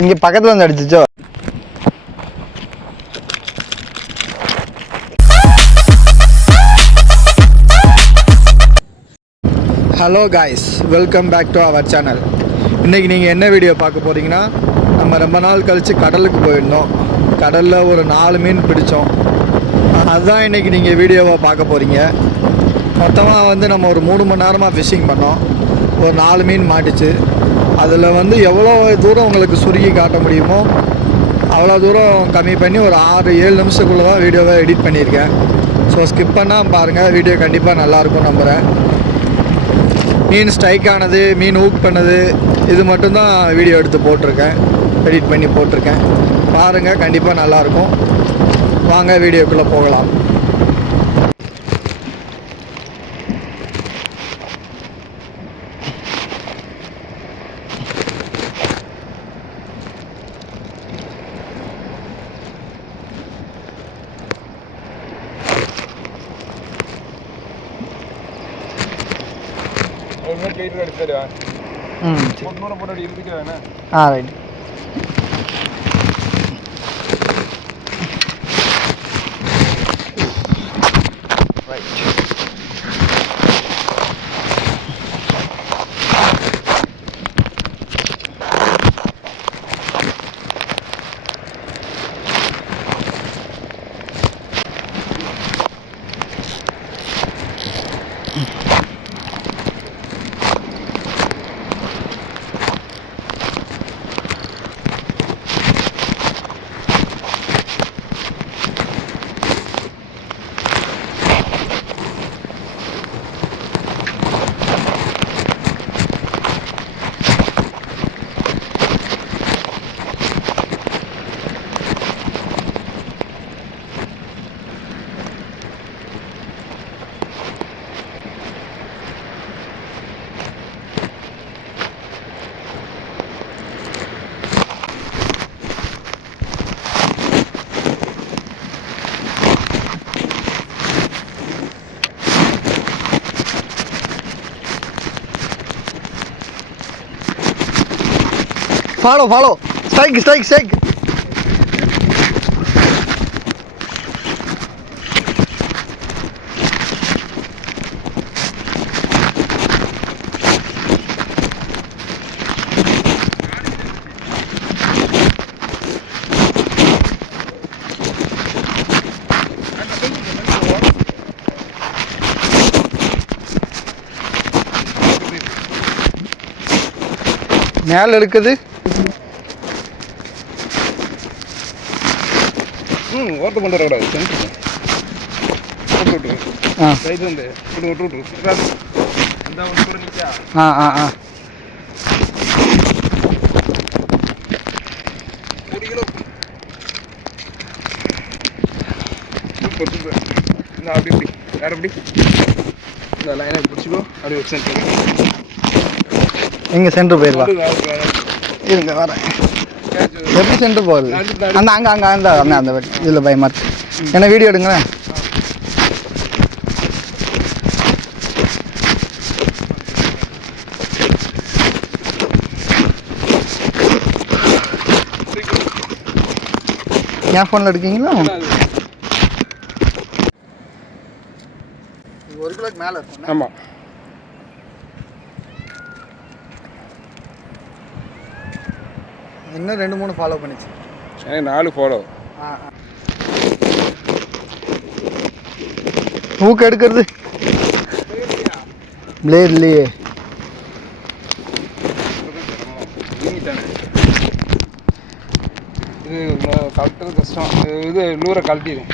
இங்கே பக்கத்தில் வந்து அடிச்சிச்சோ hello guys welcome back to our channel இன்றைக்கி நீங்கள் என்ன வீடியோ பார்க்க போகிறீங்கன்னா நம்ம ரொம்ப நாள் கழித்து கடலுக்கு போயிருந்தோம். கடலில் ஒரு நாலு மீன் பிடிச்சோம். அதுதான் இன்றைக்கி நீங்கள் வீடியோவாக பார்க்க போகிறீங்க மொத்தமாக வந்து நம்ம ஒரு மூணு மணி நேரமாக ஃபிஷ்ஷிங் பண்ணோம். ஒரு நாலு மீன் மாட்டுச்சு. அதில் வந்து எவ்வளோ தூரம் உங்களுக்கு சுருக்கி காட்ட முடியுமோ அவ்வளோ தூரம் கம்மி பண்ணி ஒரு ஆறு ஏழு நிமிஷத்துக்குள்ளே தான் வீடியோவை எடிட் பண்ணியிருக்கேன். ஸோ ஸ்கிப் பண்ணால் பாருங்கள் வீடியோ கண்டிப்பாக நல்லாயிருக்கும் நம்புகிறேன் மீன் ஸ்ட்ரைக் ஆனது மீன் ஊக் பண்ணது இது மட்டும்தான் வீடியோ எடுத்து போட்டிருக்கேன். எடிட் பண்ணி போட்டிருக்கேன். பாருங்கள் கண்டிப்பாக நல்லாயிருக்கும் வாங்க வீடியோக்குள்ளே போகலாம். ம். ஆ right follow follow strike strike strike மேலே இருக்குது ம் ஓட்ட கொண்டு வரக்கூடாது சென்ட்ரு விட்டு விட்டு சைடு வந்து விட்டு விட்டு விட்டு ஒன்று கூட நிற்கா ஆ ஆ ஆ. ஒரு கிலோ. Super super. இந்த அப்படி இப்படி. வேறு எப்படி? இந்த லைனை பிடிச்சிக்கோ. அப்படியே சென்ட்ரு எங்கே சென்டர் போயிடலாம் இருங்க வரேன். எப்படி சென்று போகுது அந்த அங்கே அங்கே அந்த அந்த அந்த இதில் பயமா இருக்கு என்ன வீடியோ எடுங்களேன். என் ஃபோனில் எடுக்கீங்களா? ஒரு கிலோக்கு மேலே இருக்கும் ஆமாம் இன்னும் ரெண்டு மூணு ஃபாலோ பண்ணிச்சு. எனக்கு நாலு ஃபாலோ ஊக்கு எடுக்கிறது. பிளேட் இல்லையே. இது கழட்டுறது கஷ்டம். இது லூரை கழட்டிடும்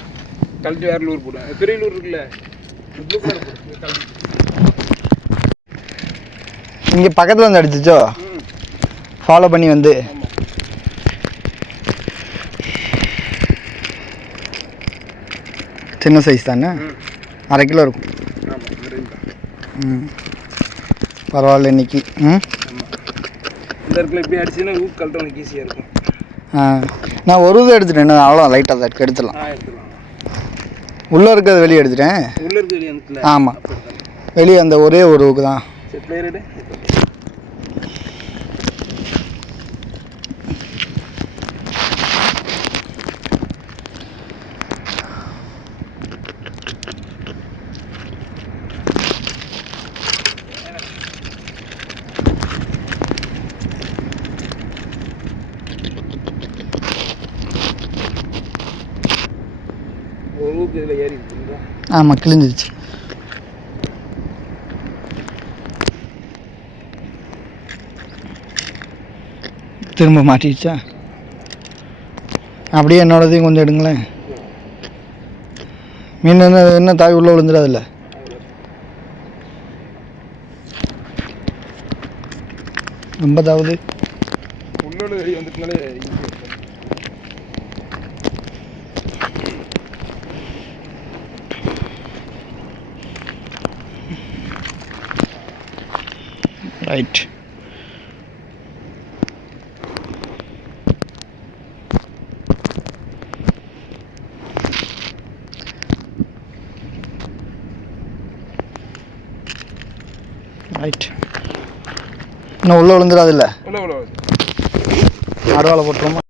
கழட்டி வேறு லூர் போடுவேன் பெரிய லூர் இருக்குல்ல. இங்கே பக்கத்தில் வந்து அடிச்சிச்சோ? ஃபாலோ பண்ணி வந்து ஆமாம் சின்ன சைஸ் தானே? அரை கிலோ இருக்கும். ம். பரவாயில்ல இன்னைக்கு. ம்? ஆமாம் இந்த இடத்துல இப்படி அடிச்சுன்னா ஊக்கு கழட்ட உனக்கு ஈஸியாக இருக்கும். ஆ. நான் ஒரு இது எடுத்துட்டேன் அவ்வளோ லைட்டாக தான் எடுத்துடலாம். உள்ளே இருக்கிறது வெளியே எடுத்துட்டேன். உள்ள வெளியே ஆமாம் வெளியே அந்த ஒரே ஒரு ஊக்கு தான் இதில் ஏறி ஆமாம் கிழிஞ்சிருச்சு. திரும்ப மாட்டிடுச்சா? அப்படியே என்னோடதையும் கொஞ்சம் எடுங்களேன். மீன் என்ன என்ன தாய் உள்ளே விழுந்துடாதுல்ல? ரொம்ப தாவது உள்ளோட வெளியே வந்துட்டுனாலே ரைட் ரைட் இன்னும் உள்ளே விழுந்துடாதுல்ல உள்ள உள்ள அருவாலை போட்டுருமா